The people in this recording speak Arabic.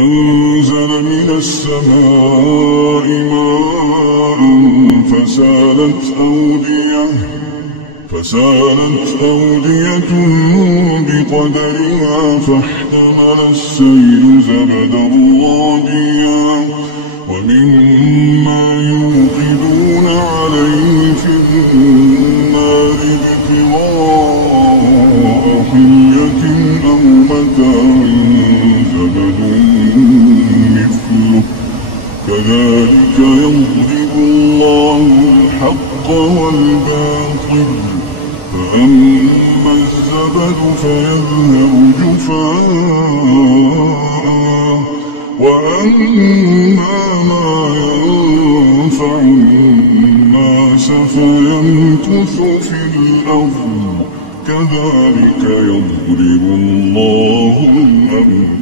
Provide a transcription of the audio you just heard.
أنزل من السماء ماء فسالت أودية بقدرها فاحتمل السيل زبدا رابيا ومما يوقدون عليه في النار ابتغاء حلية أو متاع زبد مثله كذلك يضرب الله الحق والباطل فأما الزبد فيذهب جفاء وأما ما ينفع الناس فيمكث في الأرض كذلك يضرب الله الأمثال